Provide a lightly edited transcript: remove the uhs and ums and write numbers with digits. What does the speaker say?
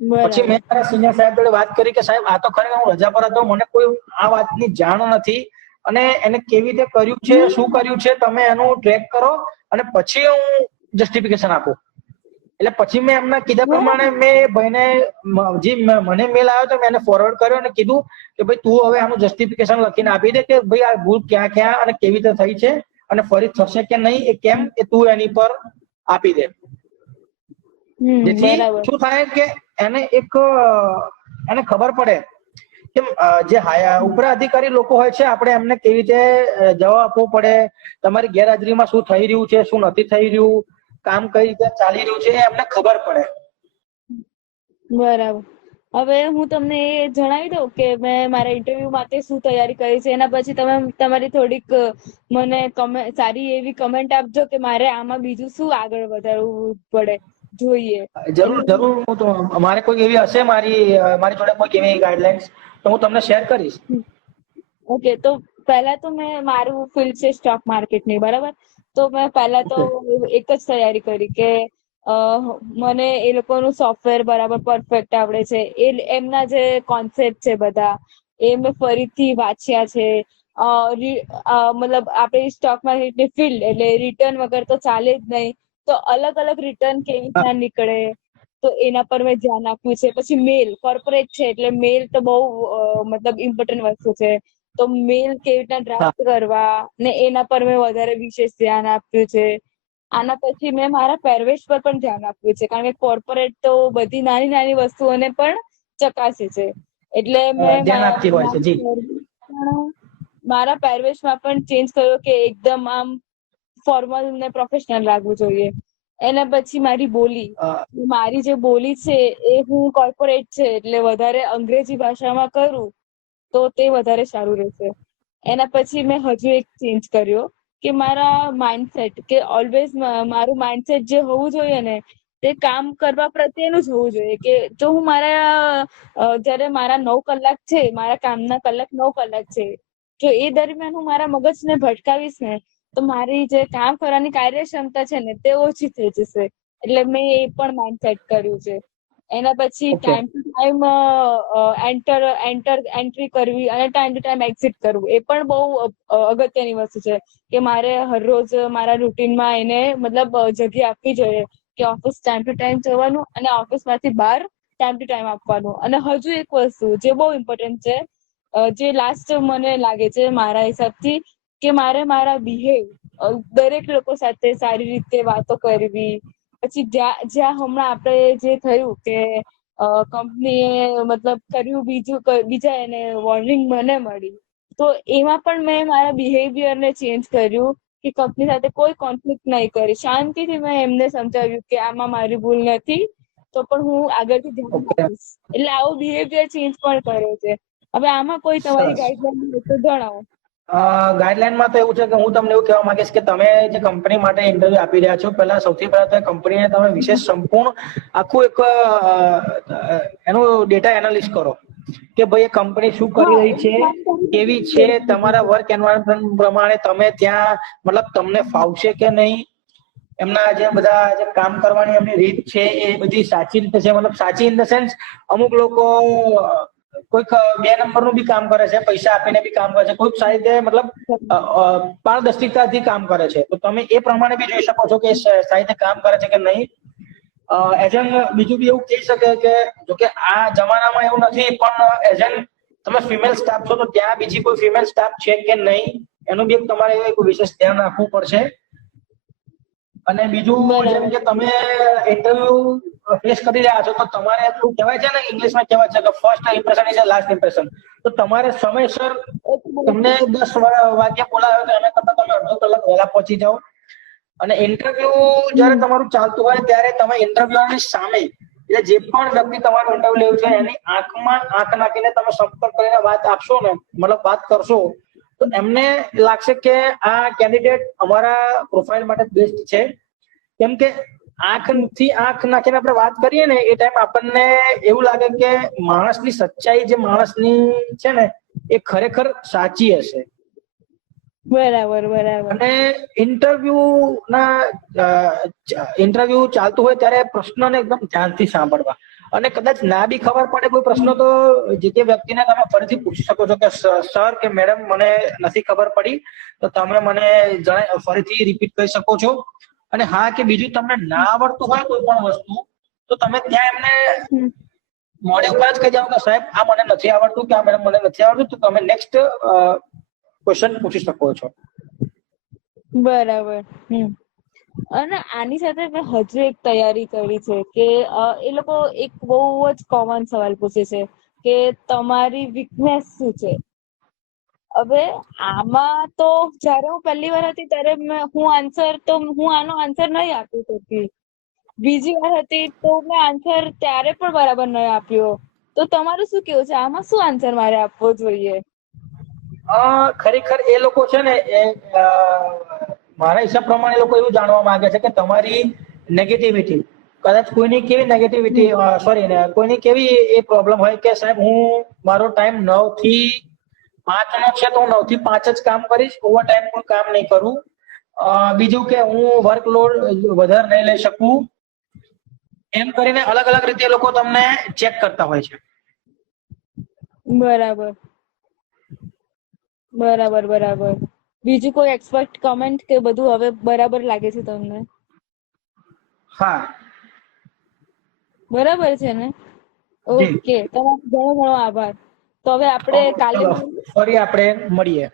પછી બરાબર. મેં મારા સિનિયર સાહેબ જોડે વાત કરી કે સાહેબ આ તો ખરેખર હું રજા પર હતો, મને કોઈ આ વાતની જાણ નથી અને એને કેવી રીતે કર્યું છે, શું કર્યું છે, તમે એનું ટ્રેક કરો અને પછી હું જસ્ટિફિકેશન આપું. એટલે પછી મેં એમના કીધા પ્રમાણે મેં ભાઈને જે મને મેલ આવ્યો તો મેં એને ફોરવર્ડ કર્યો અને કીધું કે ભાઈ તું હવે આનું જસ્ટિફિકેશન લખીને આપી દે કે ભાઈ આ ભૂલ ક્યાં ક્યાં અને કેવી રીતે થઈ છે અને ફરી થશે કે નહીં એ કેમ એ તું એની પર આપી દે. જેથી બરાબર. શું થાય કે એને એને ખબર પડે કે જે ઉપરા અધિકારી લોકો હોય છે આપણે એમને કેવી રીતે જવાબ આપવો પડે, તમારી ગેરહાજરીમાં શું થઈ રહ્યું છે, શું નથી થઈ રહ્યું, કામ કઈ રીતે ચાલી રહ્યું છે, એમને ખબર પડે. બરાબર. હવે હું તમને એ જણાવી દઉં કે મેં મારા ઇન્ટરવ્યુ માટે શું તૈયારી કરી છે, એના પછી તમે તમારી થોડીક મને સારી એવી કમેન્ટ આપજો કે મારે આમાં બીજું શું આગળ વધારવું પડે જોઈએ. જરૂર એટલે જરૂર, હું તો મારે કોઈ એવી હશે મારી જોડે કોઈ એવી ગાઈડલાઇન્સ તો હું તમને શેર કરીશ. ઓકે, તો પહેલા તો મેં મારું ફિલ્ડ છે સ્ટોક માર્કેટની, બરાબર. તો મેં પહેલા તો એક જ તૈયારી કરી કે મને એ લોકોનું સોફ્ટવેર બરાબર પરફેક્ટ આવડે છે, એમના જે કોન્સેપ્ટ છે બધા એ મેં ફરીથી વાંચ્યા છે. મતલબ આપણે સ્ટોક માર્કેટની ફિલ્ડ એટલે રિટર્ન વગર તો ચાલે જ નહીં, તો અલગ અલગ રિટર્ન કેવી રીતના નીકળે તો એના પર મેં ધ્યાન આપ્યું છે. પછી મેલ કોર્પોરેટ છે એટલે મેલ તો બહુ મતલબ ઇમ્પોર્ટન્ટ વસ્તુ છે, તો મેલ કેવી રીતના ડ્રાફ્ટ કરવા ને એના પર મેં વધારે વિશેષ ધ્યાન આપ્યું છે. આના પછી મેં મારા પહેરવેશ પર પણ ધ્યાન આપ્યું છે, કારણ કે કોર્પોરેટ તો બધી નાની નાની વસ્તુઓને પણ ચકાસે છે. એટલે મેં ધ્યાન આપતી હોય છે. જી. મારા પહેરવેશમાં પણ ચેન્જ કર્યો કે એકદમ આમ ફોર્મલ ને પ્રોફેશનલ લાગવું જોઈએ. એના પછી મારી જે બોલી છે એ હું કોર્પોરેટ છે એટલે વધારે અંગ્રેજી ભાષામાં કરું તો તે વધારે સારું રહેશે. એના પછી મેં હજુ એક ચેન્જ કર્યો કે મારા માઇન્ડસેટ કે ઓલવેઝ મારું માઇન્ડસેટ જે હોવું જોઈએ ને તે કામ કરવા પ્રત્યેનું જ હોવું જોઈએ. કે જો હું જ્યારે મારા 9 કલાક છે, મારા કામના કલાક 9 કલાક છે, જો એ દરમિયાન હું મારા મગજને ભટકાવીશ ને તો મારી જે કામ કરવાની કાર્યક્ષમતા છે ને તે ઓછી થઈ જશે. એટલે મેં એ પણ માઇન્ડસેટ કર્યું છે. એના પછી ટાઈમ ટુ ટાઈમ એન્ટ્રી કરવી અને ટાઈમ ટુ ટાઈમ એક્ઝિટ કરવું એ પણ બહુ અગત્યની વસ્તુ છે કે મારે હરરોજ મારા રૂટીનમાં એને મતલબ જગ્યા આપવી જોઈએ કે ઓફિસ ટાઈમ ટુ ટાઈમ જવાનું અને ઓફિસમાંથી બહાર ટાઈમ ટુ ટાઈમ આપવાનું. અને હજુ એક વસ્તુ જે બહુ ઇમ્પોર્ટન્ટ છે, જે લાસ્ટ મને લાગે છે મારા હિસાબથી, કે મારે મારા દરેક લોકો સાથે સારી રીતે વાતો કરવી. પછી જ્યાં હમણાં આપણે જે થયું કે કંપનીએ મતલબ કર્યું બીજા એને વોર્નિંગ મને મળી, તો એમાં પણ મેં મારા બિહેવિયરને ચેન્જ કર્યું કે કંપની સાથે કોઈ કોન્ફ્લિક્ટ નહીં કરી. શાંતિથી મેં એમને સમજાવ્યું કે આમાં મારી ભૂલ નથી તો પણ હું આગળથી ધ્યાન આપીશ. એટલે આવો બિહેવિયર ચેન્જ પણ કર્યો છે. હવે આમાં કોઈ તમારી સરસ. ગાઈડલાઈન હોય તો જણાવો. ગાઈડલાઈનમાં તો એવું છે કે હું તમને એવું કહેવા માંગીશ કે તમે જે કંપની માટે ઇન્ટરવ્યુ આપી રહ્યા છો, સૌથી પહેલા તો કંપનીને તમે વિશેષ સંપૂર્ણ આખું એક એનું ડેટા એનાલિસ્ટ કરો કે ભાઈ એ કંપની શું કરી હા, રહી એ છે, કામ કેવી છે, તમારા કરી વર્ક એન્વાયરમેન્ટ પ્રમાણે તમે ત્યાં મતલબ તમને ફાવશે કે નહીં, એમના જે બધા જે કામ કરવાની એમની રીત છે એ બધી સાચી રીતે છે. મતલબ સાચી ઇન ધ સેન્સ અમુક લોકો કોઈક 2 નંબરનું બી કામ કરે છે, પૈસા આપીને બી કામ કરે છે, કોઈક સારી રીતે મતલબ પારદર્શિતાથી કામ કરે છે. તો તમે એ પ્રમાણે બી જોઈ શકો છો કે સારી રીતે કામ કરે છે કે નહીં. બીજું બી એવું કહી શકે કે જોકે આ જમાનામાં એવું નથી, પણ તમે ફિમેલ સ્ટાફ છો તો ત્યાં બીજી કોઈ ફિમેલ સ્ટાફ છે કે નહીં એનું બી તમારે વિશેષ ધ્યાન રાખવું પડશે. અને બીજું જેમ બરાબર. કે તમે ઇન્ટરવ્યુ ફેસ કરી રહ્યા છો તો તમારે એટલું કહેવાય છે ને, ઇંગ્લિશમાં કહેવાય છે કે first impression is last impression. તો તમારે સમયસર તમને 10 વાગ્યા બોલાવે તો એના કરતા તમે અડધો કલાક વહેલા પહોંચી જાઓ. અને ઇન્ટરવ્યુ જયારે તમારું ચાલતું હોય ત્યારે તમે ઇન્ટરવ્યુની સામે એટલે જે પણ વ્યક્તિ તમારું ઇન્ટરવ્યુ લેવું છે એની આંખમાં આંખ નાખીને તમે સંપર્ક કરીને વાત આપશો ને, મતલબ વાત કરશો, તો એમને લાગશે કે આ કેન્ડિડેટ અમારા પ્રોફાઇલ માટે બેસ્ટ છે. કેમ કે આંખથી આંખ નાખીને આપણે વાત કરીએ ને એ ટાઈમ આપણને એવું લાગે કે માણસની સચ્ચાઈ જે માણસની છે ને એ ખરેખર સાચી હશે. બરાબર. અને ઇન્ટરવ્યુ ચાલતું હોય ત્યારે પ્રશ્નને એકદમ ધ્યાનથી સાંભળવા. અને કદાચ ના બી ખબર પડે કોઈ પ્રશ્ન તો જે તે વ્યક્તિને તમે ફરીથી પૂછી શકો છો કે સર કે મેડમ મને નથી ખબર પડી, તો તમે મને ફરીથી રિપીટ કરી શકો છો. અને હા કે બીજું તમને ના આવડતું હોય કોઈ પણ વસ્તુ, તો તમે ત્યાં એમને હમ. મોડે ઉપર જ કહી જાવ કે સાહેબ આ મને નથી આવડતું કે આ મેડમ મને નથી આવડતું, તો તમે નેક્સ્ટ ક્વેશ્ચન પૂછી શકો છો. બરાબર. અને આની સાથે મેં હજુ એક તૈયારી કરી છે કે એ લોકો એક બહુ જ કોમન સવાલ પૂછે છે કે તમારી વીકનેસ શું છે. હવે આમાં તો જયારે હું પહેલી વાર હતી ત્યારે હું આનો આન્સર નહીં આપી શકી. બીજી વાર હતી તો મેં આન્સર ત્યારે પણ બરાબર નહીં આપ્યો. તો તમારું શું કેવું છે, આમાં શું આન્સર મારે આપવો જોઈએ? ખરેખર એ લોકો છે ને એ મારા હિસાબ પ્રમાણે એ લોકો એવું જાણવા માંગે છે કે તમારી નેગેટિવિટી, કદાચ કોઈની કેવી નેગેટિવિટી કોઈની કેવી એ પ્રોબ્લેમ હોય કે સાહેબ હું મારો ટાઈમ 9 થી 5 નો છે તો હું 9 થી 5 જ કામ કરીશ, ઓવર ટાઈમ કોઈ કામ નહીં કરું. બીજું કે હું વર્કલોડ વધારે નહીં લઈ શકું. એમ કરીને અલગ અલગ રીતે લોકો તમને ચેક કરતા હોય છે. બરાબર. બીજું કોઈ એક્સપર્ટ કમેન્ટ કે બધું હવે બરાબર લાગે છે તમને? હા, બરાબર છે ને? જી. ઓકે, તમારો ઘણો ઘણો આભાર. તો હવે આપણે કાલે ચલો ફરી આપણે મળીએ.